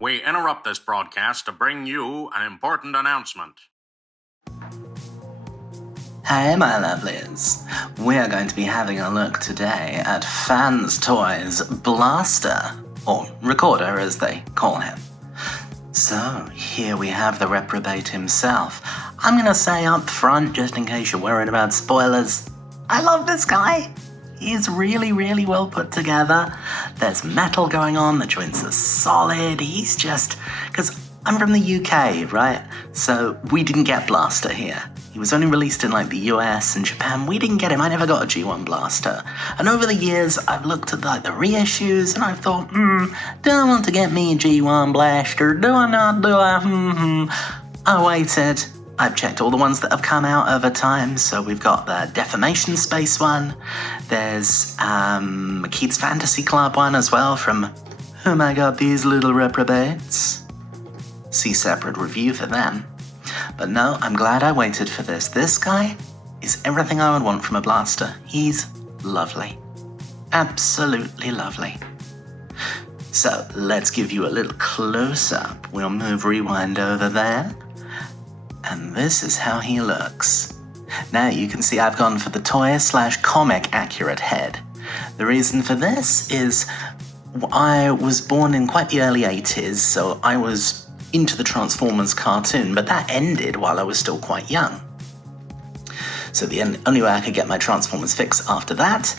We interrupt this broadcast to bring you an important announcement. Hey my lovelies, we are going to be having a look today at Fans Toys Blaster, or Recorder as they call him. So, here we have the reprobate himself. I'm gonna say up front, just in case you're worried about spoilers, I love this guy. He's really, really well put together. There's metal going on, the joints are solid. He's just... because I'm from the UK, right? So we didn't get Blaster here. He was only released in like the US and Japan. We didn't get him. I never got a G1 Blaster. And over the years, I've looked at like the reissues and I've thought, do I want to get me a G1 Blaster? Do I not? Do I? I waited. I've checked all the ones that have come out over time. So we've got the Defamation Space one. There's Keats Fantasy Club one as well from whom I got these little reprobates. See separate review for them. But no, I'm glad I waited for this. This guy is everything I would want from a Blaster. He's lovely. Absolutely lovely. So let's give you a little close-up. We'll move rewind over there. And this is how he looks. Now you can see I've gone for the toy/comic accurate head. The reason for this is I was born in quite the early 80s, so I was into the Transformers cartoon, but that ended while I was still quite young. So the only way I could get my Transformers fix after that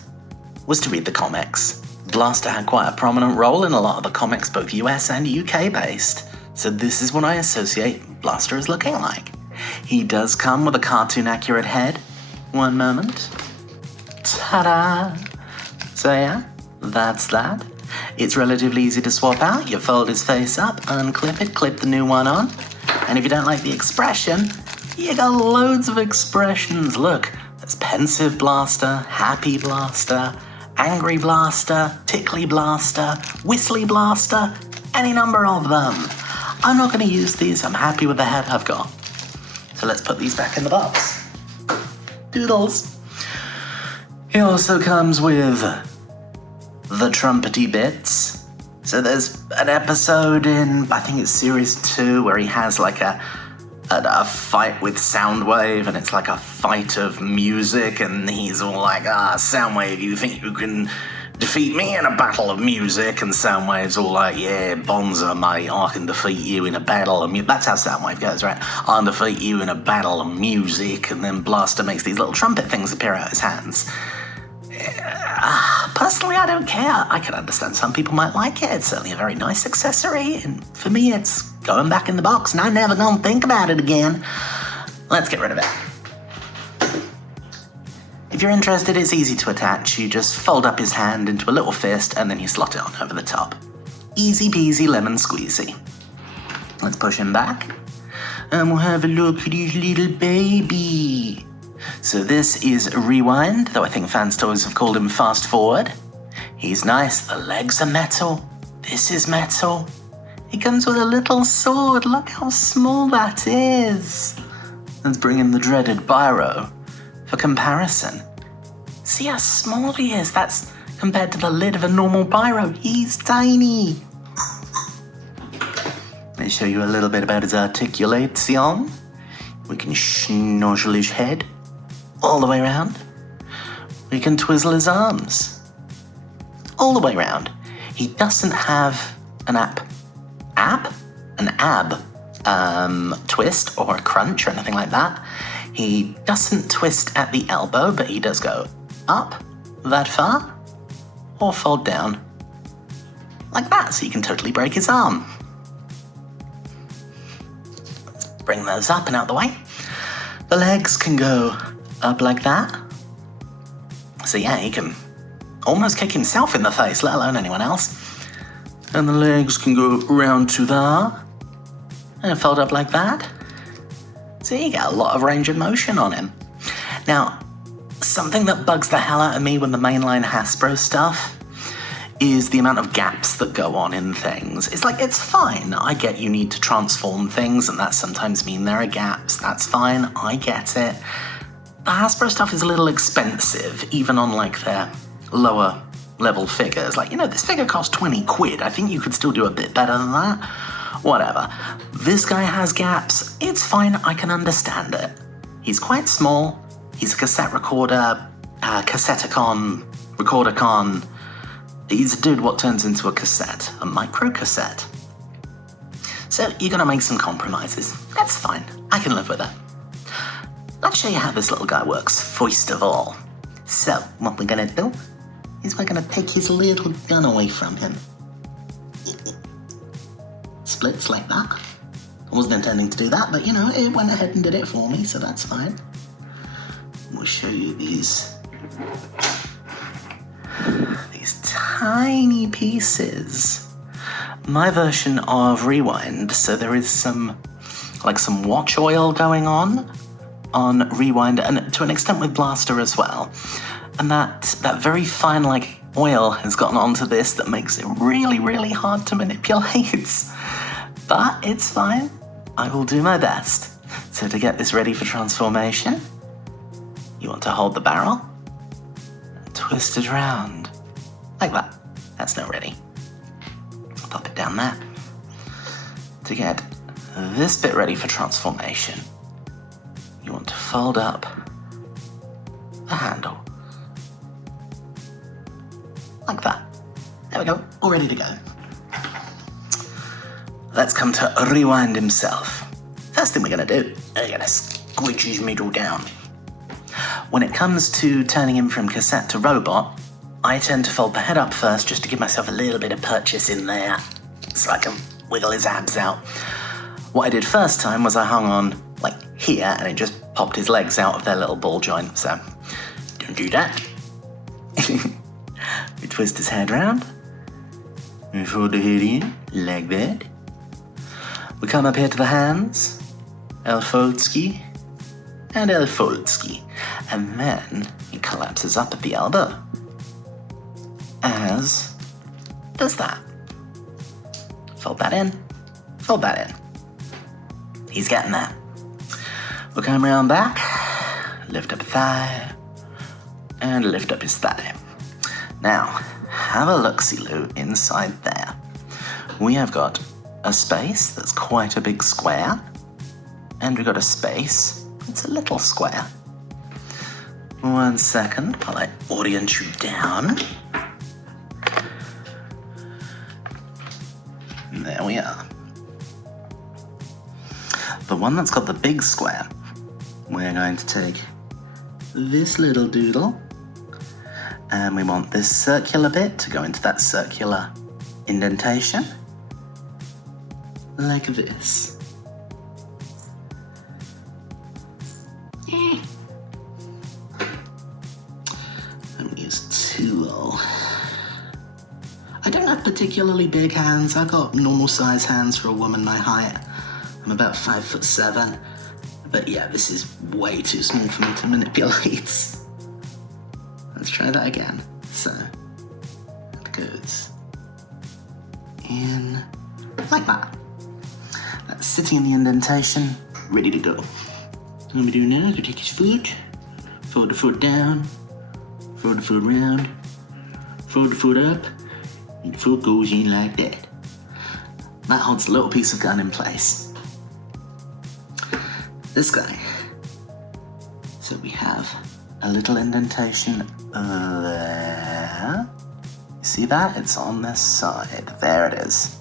was to read the comics. Blaster had quite a prominent role in a lot of the comics, both US and UK based. So this is what I associate Blaster as looking like. He does come with a cartoon accurate head. One moment. Ta-da! So yeah, that's that. It's relatively easy to swap out. You fold his face up, unclip it, clip the new one on. And if you don't like the expression, you got loads of expressions. Look, there's Pensive Blaster, Happy Blaster, Angry Blaster, Tickly Blaster, Whistly Blaster, any number of them. I'm not going to use these. I'm happy with the head I've got. So let's put these back in the box. Doodles. He also comes with the trumpety bits. So there's an episode in, I think it's series 2, where he has like a fight with Soundwave, and it's like a fight of music, and he's all like, Soundwave, you think you can defeat me in a battle of music? And Soundwave's all like, yeah, Bonza, mate, I can defeat you in a battle of music. That's how Soundwave goes, right? I'll defeat you in a battle of music. And then Blaster makes these little trumpet things appear out his hands. Personally, I don't care. I can understand some people might like it. It's certainly a very nice accessory. And for me, it's going back in the box, and I'm never gonna think about it again. Let's get rid of it. If you're interested, it's easy to attach. You just fold up his hand into a little fist and then you slot it on over the top. Easy peasy lemon squeezy. Let's push him back. And we'll have a look at his little baby. So this is Rewind, though I think Fans Toys have called him Fast Forward. He's nice. The legs are metal. This is metal. He comes with a little sword. Look how small that is. Let's bring in the dreaded biro for comparison. See how small he is? That's compared to the lid of a normal biro. He's tiny. Let me show you a little bit about his articulation. We can schnozzle his head all the way around. We can twizzle his arms all the way around. He doesn't have an ab twist or a crunch or anything like that. He doesn't twist at the elbow, but he does go up that far or fold down like that, so you can totally break his arm. Let's bring those up and out the way. The legs can go up like that. So yeah, he can almost kick himself in the face, let alone anyone else. And the legs can go round to there and fold up like that. So you get a lot of range of motion on him. Now, something that bugs the hell out of me with the mainline Hasbro stuff is the amount of gaps that go on in things. It's like, it's fine. I get you need to transform things, and that sometimes means there are gaps. That's fine. I get it. The Hasbro stuff is a little expensive, even on like their lower level figures. Like, this figure costs 20 quid. I think you could still do a bit better than that. Whatever. This guy has gaps. It's fine, I can understand it. He's quite small. He's a cassette recorder, cassetticon, recordercon. He's a dude what turns into a cassette, a micro cassette. So you're gonna make some compromises. That's fine, I can live with that. Let's show you how this little guy works, first of all. So, what we're gonna do is we're gonna take his little gun away from him. Splits like that. I wasn't intending to do that, but it went ahead and did it for me, so that's fine. We'll show you these tiny pieces. My version of Rewind, so there is some watch oil going on Rewind, and to an extent with Blaster as well. And that very fine oil has gotten onto this that makes it really, really hard to manipulate. But it's fine. I will do my best. So to get this ready for transformation, you want to hold the barrel and twist it around. Like that. That's now ready. I'll pop it down there. To get this bit ready for transformation, you want to fold up the handle. Like that. There we go, all ready to go. Let's come to Rewind himself. First thing we're gonna do, we're gonna squidge his middle down. When it comes to turning him from cassette to robot, I tend to fold the head up first just to give myself a little bit of purchase in there so I can wiggle his abs out. What I did first time was I hung on here and it just popped his legs out of their little ball joint, so don't do that. We twist his head round, we fold the head in, like that. We come up here to the hands, Elfoldski, and Elfoldski, and then he collapses up at the elbow, as does that. Fold that in, fold that in. He's getting there. We'll come around back, lift up a thigh, and lift up his thigh. Now, have a look-see-loo inside there. We have got a space that's quite a big square, and we've got a space that's a little square. 1 second while I orient you down. And there we are. The one that's got the big square, we're going to take this little doodle, and we want this circular bit to go into that circular indentation, like this. I'm gonna use a tool. I don't have particularly big hands. I've got normal size hands for a woman my height. I'm about 5'7", but yeah, this is way too small for me to manipulate. Let's try that again. So, it goes in like that. That's sitting in the indentation, ready to go. What we do now is we take his foot, fold the foot down, fold the foot round, fold the foot up, and the foot goes in like that. That holds a little piece of gun in place. This guy. So we have a little indentation there. You see that? It's on this side. There it is.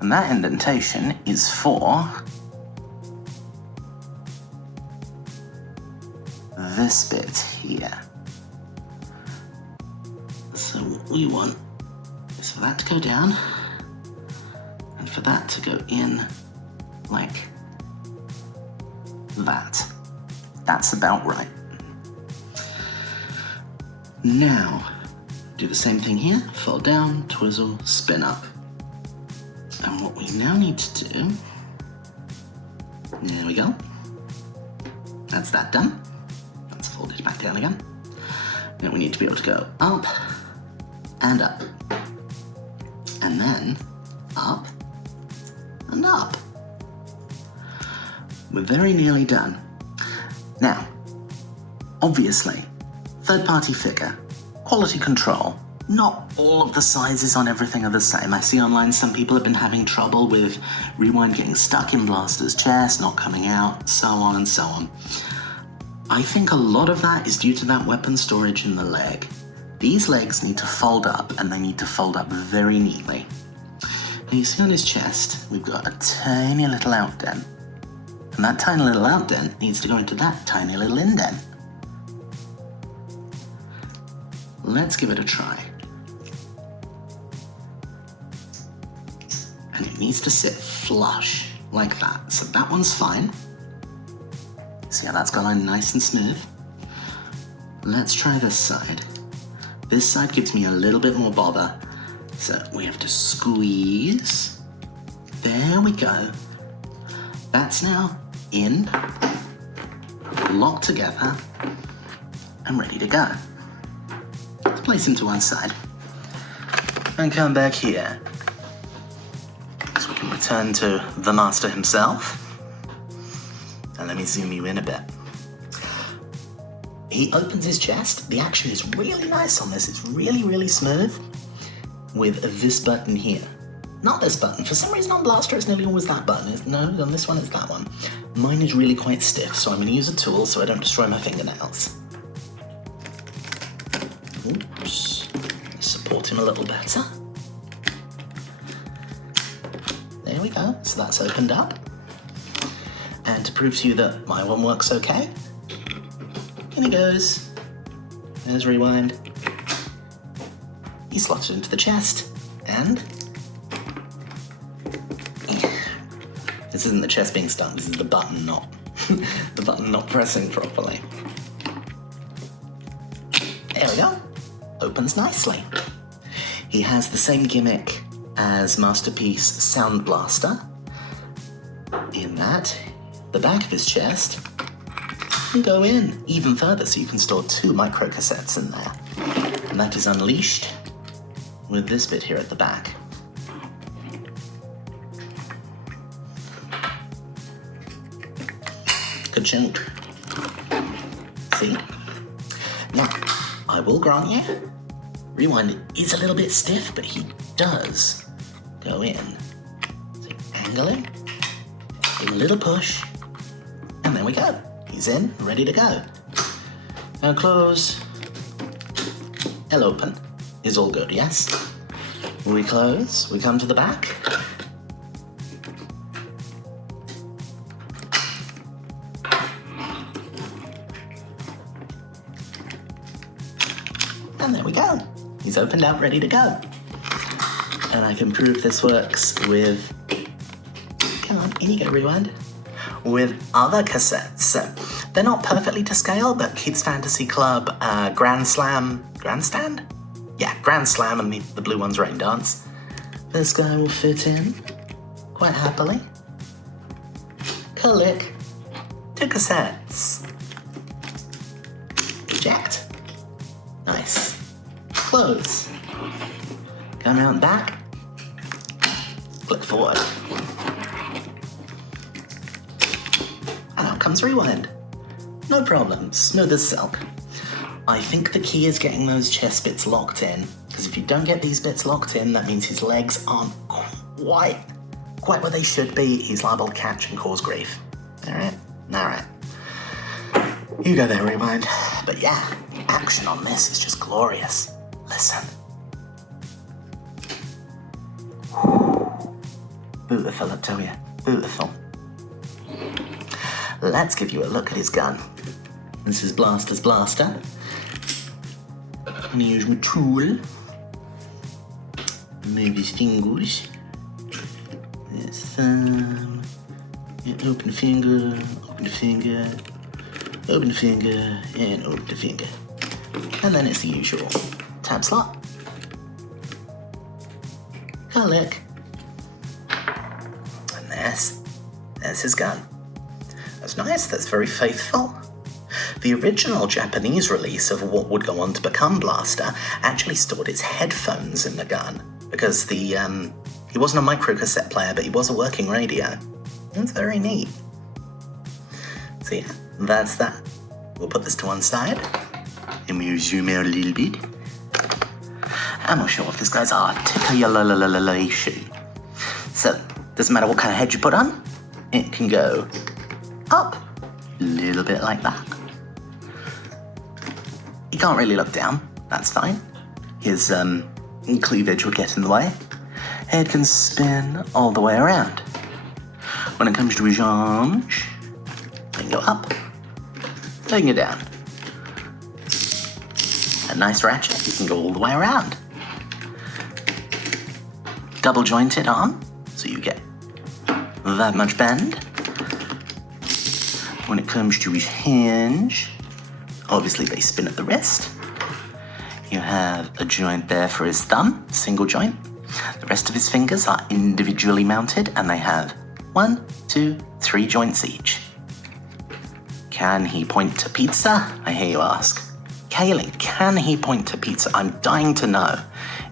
And that indentation is for this bit here. So what we want is for that to go down and for that to go in like that. That's about right. Now, do the same thing here. Fold down, twizzle, spin up. And what we now need to do, there we go. That's that done. Let's fold it back down again. Now we need to be able to go up and up. And then up and up. We're very nearly done. Now, obviously, third-party figure, quality control, Not all of the sizes on everything are the same. I see online some people have been having trouble with Rewind getting stuck in Blaster's chest, not coming out, so on and so on. I think a lot of that is due to that weapon storage in the leg. These legs need to fold up, and they need to fold up very neatly. And you see on his chest, we've got a tiny little outdent. And that tiny little outdent needs to go into that tiny little indent. Let's give it a try. And it needs to sit flush, like that. So that one's fine. See how that's gone on nice and smooth? Let's try this side. This side gives me a little bit more bother. So we have to squeeze. There we go. That's now in, locked together, and ready to go. Let's place him to one side. And come back here. So we can return to the master himself. And let me zoom you in a bit. He opens his chest. The action is really nice on this. It's really, really smooth. With this button here. Not this button. For some reason on Blaster it's nearly always that button. No, on this one it's that one. Mine is really quite stiff, so I'm going to use a tool so I don't destroy my fingernails. Oops. Support him a little better. There we go. So that's opened up. And to prove to you that my one works okay, in he goes. There's Rewind. He's slotted into the chest, and this isn't the chest being stuck, this is the button not the button not pressing properly. There we go. Opens nicely. He has the same gimmick as Masterpiece Sound Blaster, in that the back of his chest can go in even further, so you can store 2 micro cassettes in there. And that is unleashed with this bit here at the back. Ka-chunk. See? Now, I will grant you, Rewind is a little bit stiff, but he does go in. So angle him, give a little push, and there we go. He's in, ready to go. Now close. L open. Is all good, yes? We close, we come to the back. And there we go. He's opened up, ready to go. And I can prove this works with, come on, in you go, Rewind, with other cassettes. So they're not perfectly to scale, but Kids Fantasy Club, Grandstand? Yeah, Grand Slam and the blue one's Rain Dance. This guy will fit in quite happily. Click. 2 cassettes. Eject. Nice. Close. Come around back. Click forward. And out comes Rewind. No problem, smooth as silk. I think the key is getting those chest bits locked in, because if you don't get these bits locked in, that means his legs aren't quite where they should be. He's liable to catch and cause grief. Alright? Alright. You go there, Rewind. But yeah, action on this is just glorious. Listen. Beautiful, I tell you. Beautiful. Let's give you a look at his gun. This is Blaster's Blaster. I'm gonna use my tool. Move his fingers. There's thumb. Yeah, open the finger, open the finger, open the finger, and open the finger. And then it's the usual. Tab slot. Click. And there's his gun. That's nice, that's very faithful. The original Japanese release of what would go on to become Blaster actually stored its headphones in the gun, because he wasn't a micro cassette player, but he was a working radio. That's very neat. So yeah, that's that. We'll put this to one side, and we'll zoom out a little bit. and we'll show off this guy's articulation. So, doesn't matter what kind of head you put on, it can go up a little bit like that. You can't really look down, that's fine. His cleavage would get in the way. Head can spin all the way around. When it comes to his arms, they can go up, they can go down. A nice ratchet, you can go all the way around. Double jointed arm, so you get that much bend. When it comes to his hinge, obviously they spin at the wrist. You have a joint there for his thumb, single joint. The rest of his fingers are individually mounted and they have 1, 2, 3 joints each. Can he point to pizza? I hear you ask. Kaylee, can he point to pizza? I'm dying to know.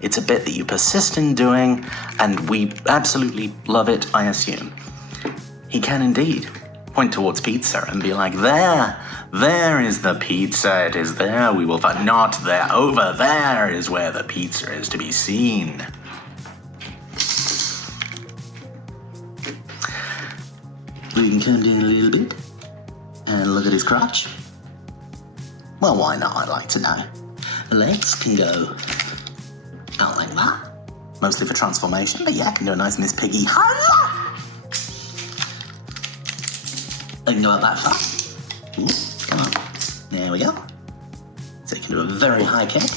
It's a bit that you persist in doing and we absolutely love it, I assume. He can indeed point towards pizza and be like, there is the pizza, it is there, we will find, not there, over there is where the pizza is to be seen. We can come down a little bit and look at his crotch. Well, why not, I'd like to know. The legs can go out like that, mostly for transformation, but yeah, can do a nice Miss Piggy. They can go out that far. Ooh, come on. There we go. So you can do a very high kick.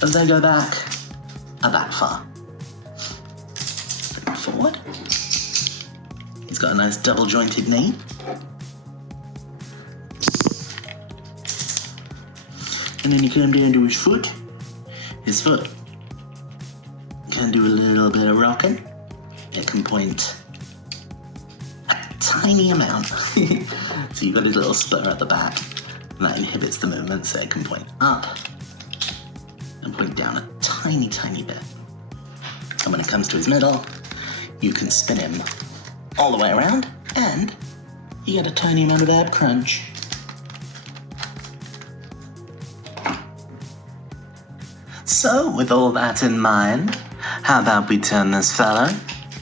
And then go back that far. Bring it forward. He's got a nice double jointed knee. And then you come down to his foot. His foot can do a little bit of rocking. It can point tiny amount. So you've got his little spur at the back, and that inhibits the movement, so it can point up and point down a tiny, tiny bit. And when it comes to his middle, you can spin him all the way around, and you get a tiny amount of ab crunch. So, with all that in mind, how about we turn this fellow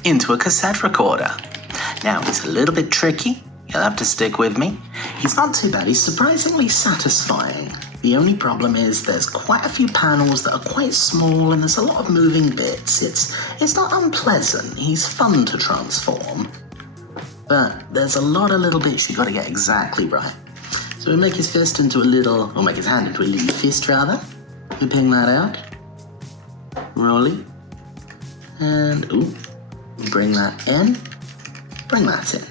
into a cassette recorder? Now, he's a little bit tricky. You'll have to stick with me. He's not too bad. He's surprisingly satisfying. The only problem is there's quite a few panels that are quite small and there's a lot of moving bits. It's not unpleasant. He's fun to transform. But there's a lot of little bits you've got to get exactly right. So we make his fist into a little, or make his hand into a little fist rather. We ping that out. Rolly. And, ooh, bring that in. Bring that in.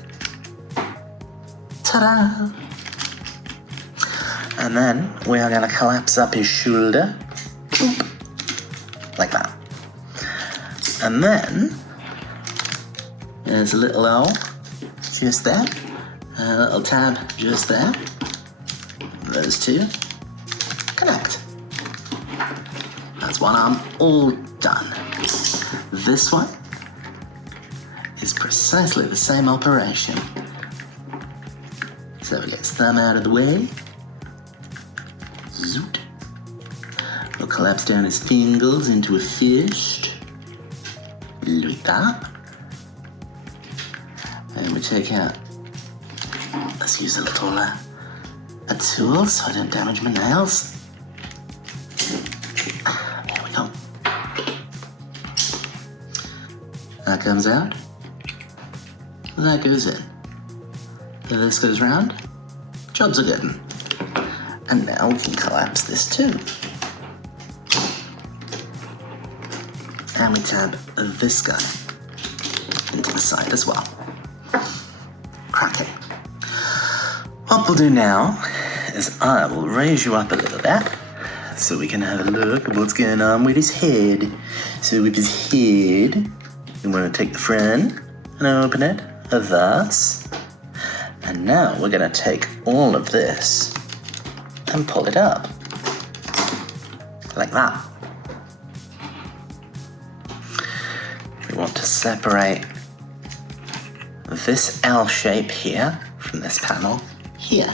Ta-da! And then we are going to collapse up his shoulder. Boop. Like that. And then there's a little O just there. And a little tab just there. Those two connect. That's one arm all done. This one is precisely the same operation. So we get his thumb out of the way. Zoot. We'll collapse down his fingers into a fist. Like that. And we take out, let's use a little a tool so I don't damage my nails. There we go. That comes out. That goes in. And this goes round. Jobs are good. And now we can collapse this too. And we tab this guy into the side as well. Cracking. What we'll do now is I will raise you up a little bit so we can have a look at what's going on with his head. So with his head, we want to take the front and open it, thus. And now we're going to take all of this and pull it up. Like that. We want to separate this L shape here from this panel here.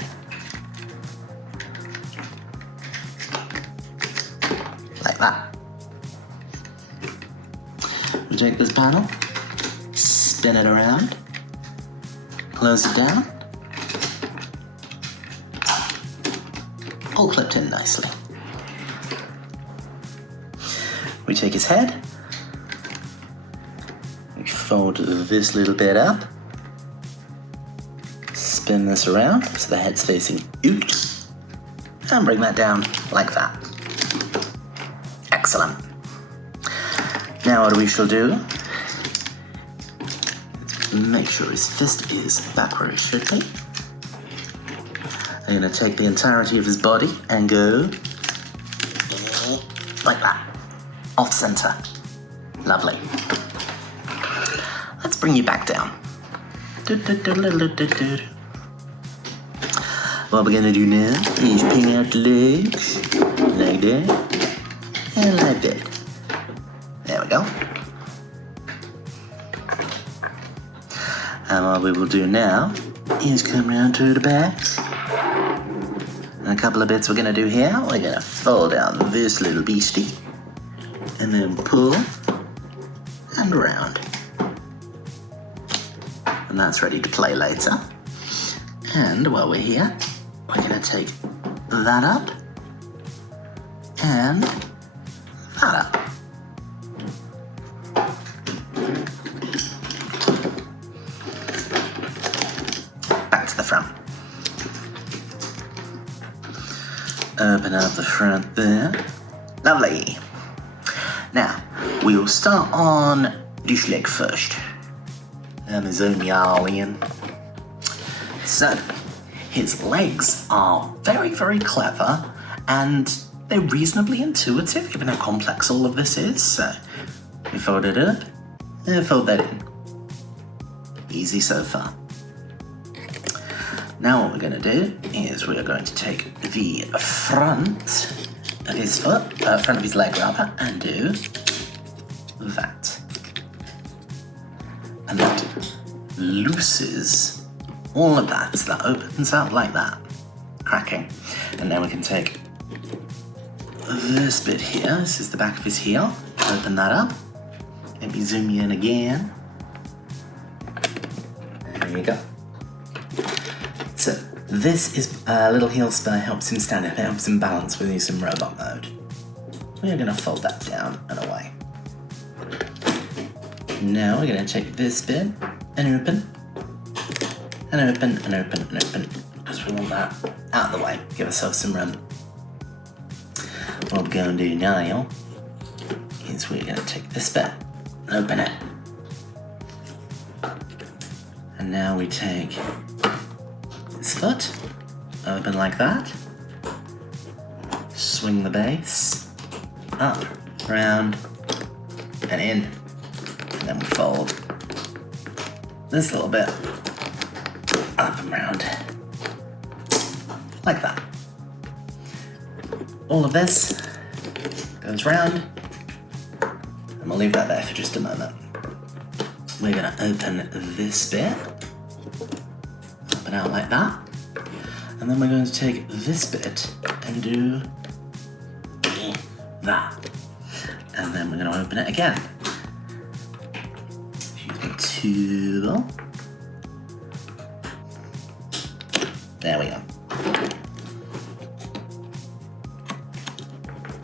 Like that. We take this panel, spin it around, close it down, all clipped in nicely. We take his head, we fold this little bit up, spin this around so the head's facing out, and bring that down like that. Excellent. Now what we shall do, make sure his fist is back where it should be. I'm going to take the entirety of his body and go like that, off center. Lovely. Let's bring you back down. What we're going to do now is ping out the legs, like that, and like that. There we go. And what we will do now is come round to the back. And a couple of bits we're going to do here. We're going to fold out this little beastie. And then pull and around. And that's ready to play later. And while we're here, we're going to take that up and that up. Back to the front. Open up the front there. Lovely. Now, we will start on this leg first. Let me zoom y'all in. So, his legs are very, very clever and they're reasonably intuitive given how complex all of this is. So, we fold it up and fold that in. Easy so far. Now what we're going to do is we are going to take the front of his foot, front of his leg rather, and do that. And that looses all of that, so that opens out like that, cracking. And then we can take this bit here, this is the back of his heel, open that up, maybe zoom you in again. There you go. So this is a little heel spur, helps him stand up, it helps him balance when he's in robot mode. We're going to fold that down and away. Now we're going to take this bit and open, and open, and open, and open, because we want that out of the way, give ourselves some room. What we're going to do now is we're going to take this bit and open it. And now we take this foot, open like that, swing the base, up, round, and in. And then we fold this little bit up and round, like that. All of this goes round, and we'll leave that there for just a moment. We're going to open this bit, up and out like that, and then we're going to take this bit and do that. And then we're going to open it again. Tool. There we go.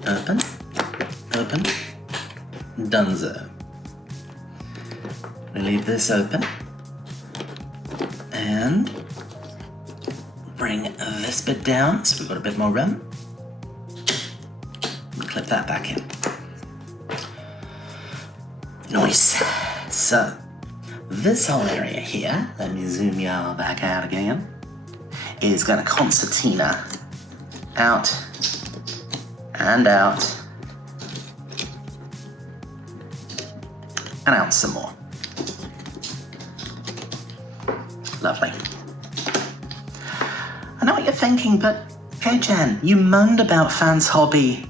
Open, open, donezo. We leave this open and bring this bit down so we've got a bit more room. We clip that back in. Nice. So, this whole area here, let me zoom y'all back out again, is going to concertina out and out and out some more. Lovely. I know what you're thinking, but okay, Jen, you moaned about Fan's hobby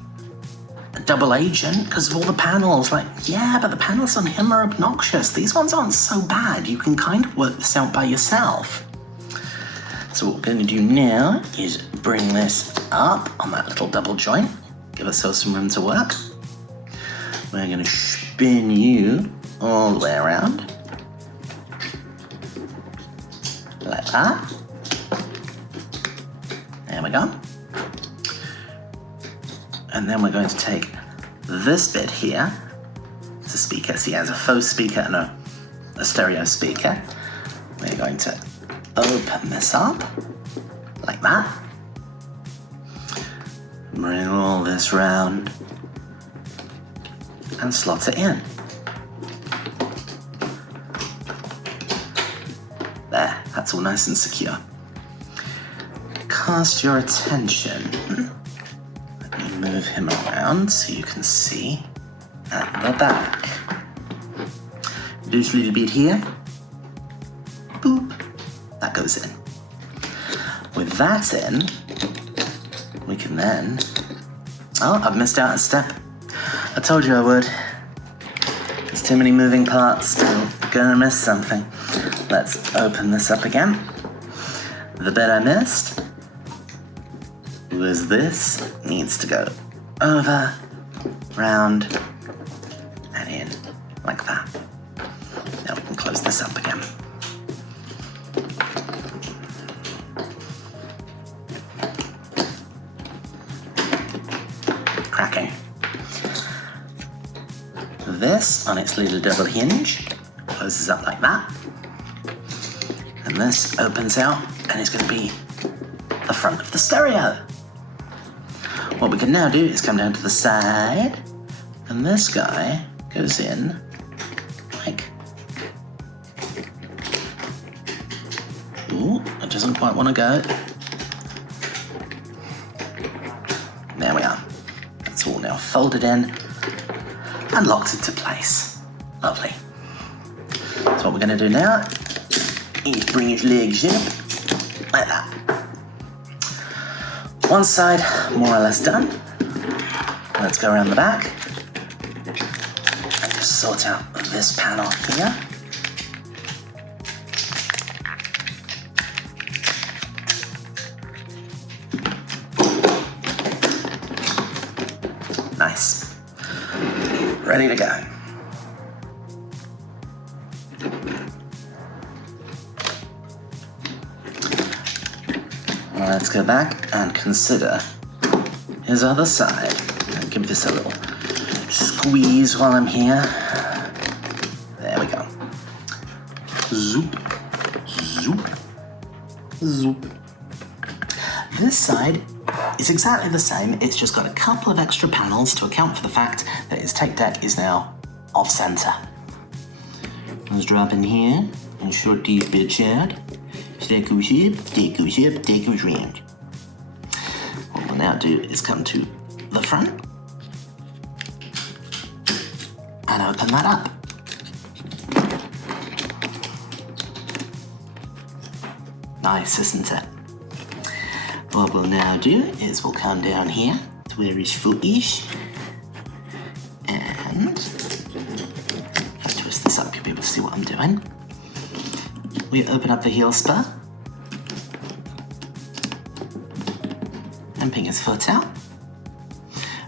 double agent because of all the panels. Like, yeah, but the panels on him are obnoxious. These ones aren't so bad. You can kind of work this out by yourself. So what we're going to do now is bring this up on that little double joint. Give ourselves some room to work. We're going to spin you all the way around. Like that. There we go. And then we're going to take this bit here. It's a speaker, so he has a faux speaker and a stereo speaker. We're going to open this up like that. Bring all this round and slot it in. There, that's all nice and secure. Cast your attention. Let me move him around so you can see at the back. This little bit here. Boop. That goes in. With that in, we can then... Oh, I've missed out a step. I told you I would. There's too many moving parts. I'm gonna miss something. Let's open this up again. The bit I missed was this. Needs to go over, round, and in, like that. Now we can close this up again. Cracking. This, on its little double hinge, closes up like that. And this opens out, and it's going to be the front of the stereo. What we can now do is come down to the side, and this guy goes in like... Ooh, it doesn't quite want to go. There we are. It's all now folded in and locked into place. Lovely. So what we're going to do now is bring his legs in like that. One side more or less done. Let's go around the back and just sort out this panel here. Nice. Ready to go. Let's go back and consider his other side. And give this a little squeeze while I'm here. There we go. Zoop, zoop, zoop. This side is exactly the same, it's just got a couple of extra panels to account for the fact that his tape deck is now off-center. Let's drop in here and short these bits out. That goes up, that goes up, that goes round. What we'll now do is come to the front and open that up. Nice, isn't it? What we'll now do is we'll come down here to where his foot is and twist this up, you'll be able to see what I'm doing. We open up the heel spur and ping his foot out.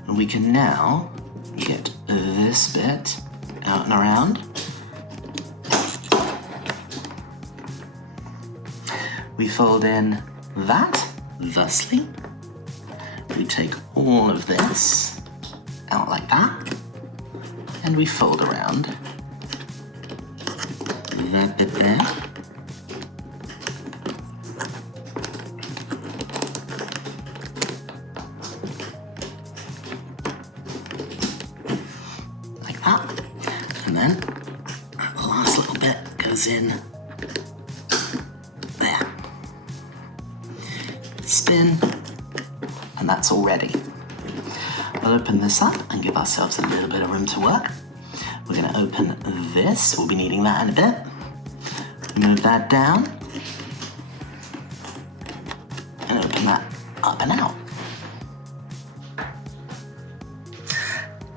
And we can now get this bit out and around. We fold in that, thusly. We take all of this out like that, and we fold around that bit there. And then the last little bit goes in there. Spin, and that's all ready. We'll open this up and give ourselves a little bit of room to work. We're going to open this, we'll be needing that in a bit. Move that down, and open that up and out.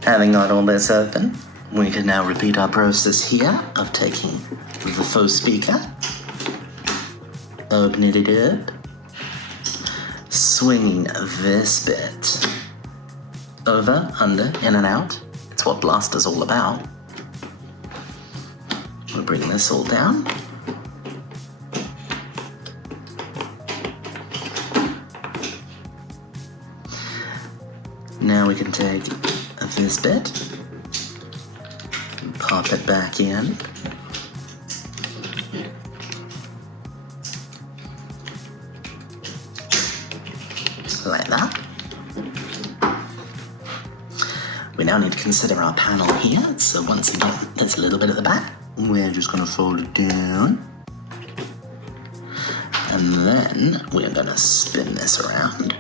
Having got all this open, we can now repeat our process here of taking the faux speaker, opening it up, swinging this bit over, under, in and out. It's what Blaster's all about. We'll bring this all down. Now we can take this bit, and pop it back in. Like that. We now need to consider our panel here, so once again, there's a little bit at the back. We're just going to fold it down. And then we're going to spin this around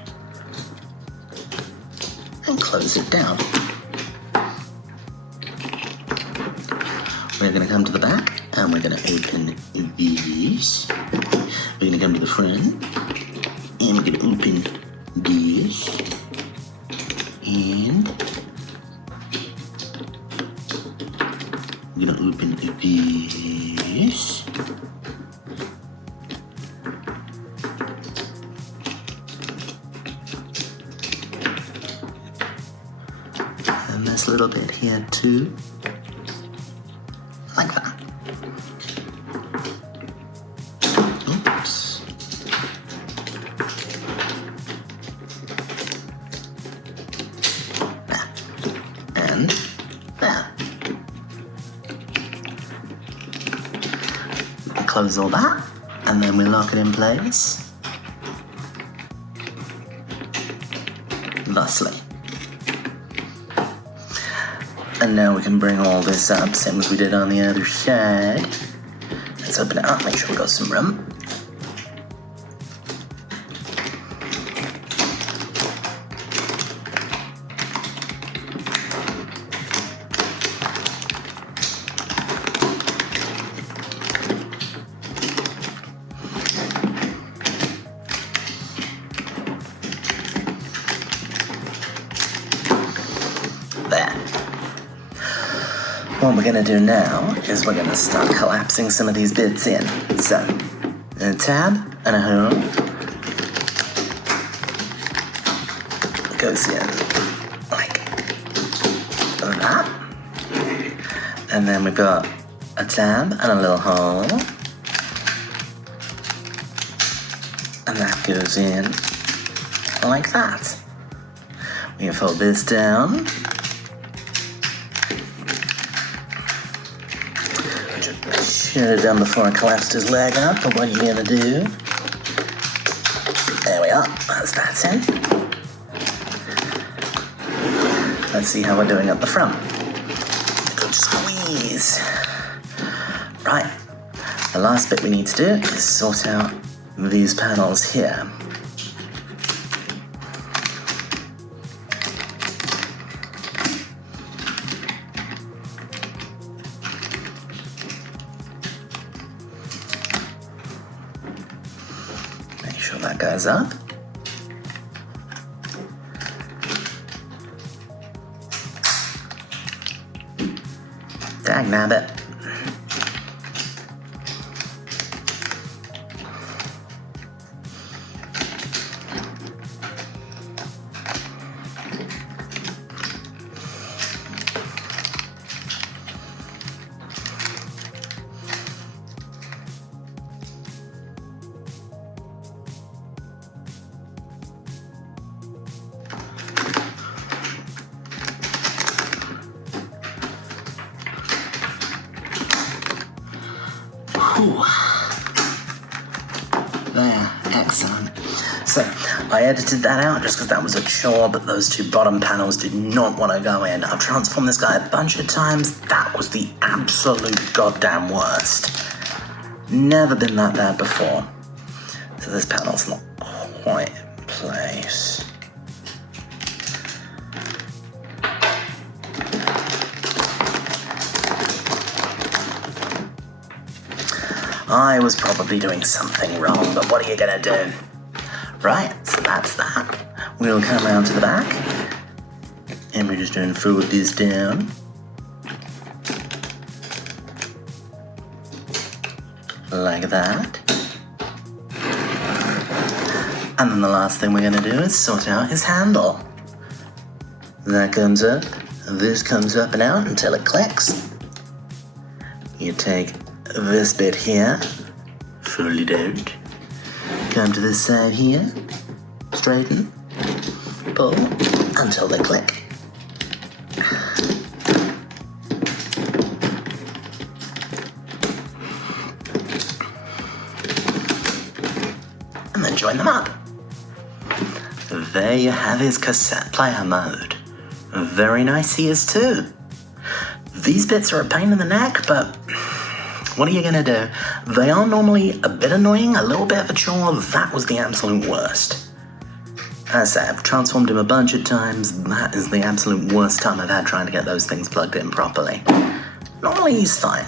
and close it down. We're going to come to the back and we're going to open these. We're going to come to the front and we're going to open this. And we're going to open this. And this little bit here too. Like that. Oops. There. And there. Close all that, and then we lock it in place. Thusly. And now we can bring all this up, same as we did on the other side. Let's open it up, make sure we got some room. There. What we're going to do now is we're going to start collapsing some of these bits in. So, a tab and a home goes in like that. And then we've got a tab and a little hole. And that goes in like that. We can fold this down. Should have done before I collapsed his leg up, but what are you gonna do? There we are, that's that in. Let's see how we're doing at the front. Good squeeze. Right, the last bit we need to do is sort out these panels here. Make sure that goes up. Dag nabbit. There, excellent. So, I edited that out just because that was a chore, but those two bottom panels did not want to go in. I've transformed this guy a bunch of times. That was the absolute goddamn worst. Never been that bad before. So this panel's not quite in place. I was probably doing something wrong, but what are you gonna do? Right, so that's that. We'll come around to the back, and we're just gonna fold this down. Like that. And then the last thing we're gonna do is sort out his handle. That comes up, this comes up and out until it clicks. You take this bit here, fold it out, come to this side here, straighten, pull until they click. And then join them up. There you have his cassette player mode. Very nice he is too. These bits are a pain in the neck, but what are you gonna do? They are normally a bit annoying, a little bit of a chore. That was the absolute worst. As I say, I've transformed him a bunch of times. That is the absolute worst time I've had trying to get those things plugged in properly. Normally he's fine.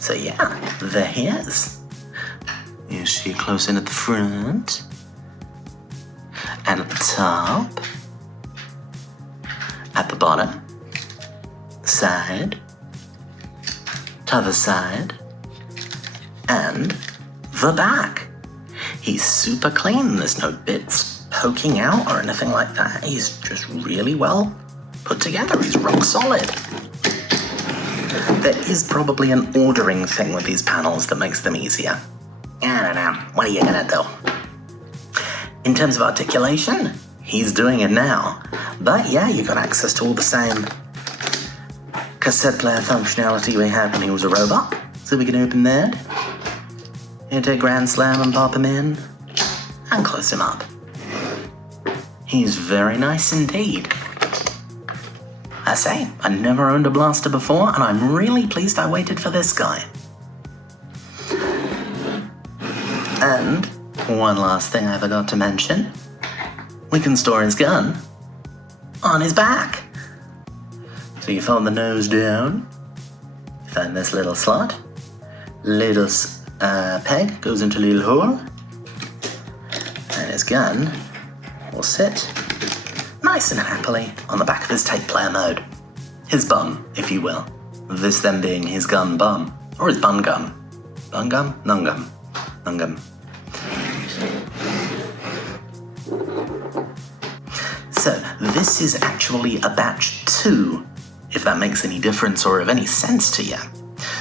So yeah, there he is. You see close in at the front. And at the top. At the bottom. Side. T'other side. And the back. He's super clean. There's no bits poking out or anything like that. He's just really well put together. He's rock solid. There is probably an ordering thing with these panels that makes them easier. I don't know. What are you gonna do? In terms of articulation, he's doing it now. But yeah, you got access to all the same cassette player functionality we had when he was a robot. So we can open that. Hit a grand slam and pop him in. And close him up. He's very nice indeed. I say, I never owned a blaster before, and I'm really pleased I waited for this guy. And one last thing I forgot to mention. We can store his gun on his back. So you fold the nose down, you find this little slot, little peg goes into a little hole, and his gun will sit nice and happily on the back of his tape player mode. His bum, if you will. This then being his gun bum, or his bun gum. Bun gum? Nung gum. Nung gum. So this is actually a batch 2, if that makes any difference or of any sense to you.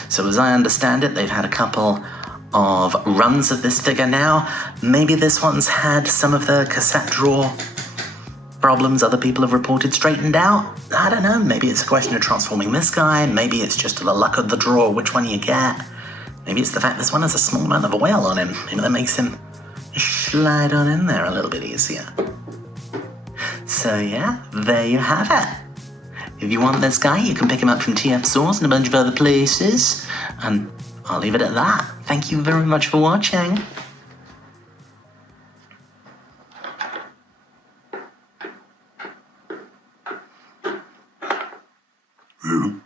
So as I understand it, they've had a couple of runs of this figure now. Maybe this one's had some of the cassette drawer problems other people have reported straightened out. I don't know, maybe it's a question of transforming this guy, maybe it's just the luck of the draw, which one you get. Maybe it's the fact this one has a small amount of oil on him. Maybe that makes him slide on in there a little bit easier. So yeah, there you have it. If you want this guy, you can pick him up from TF Source and a bunch of other places. And I'll leave it at that. Thank you very much for watching. Yeah.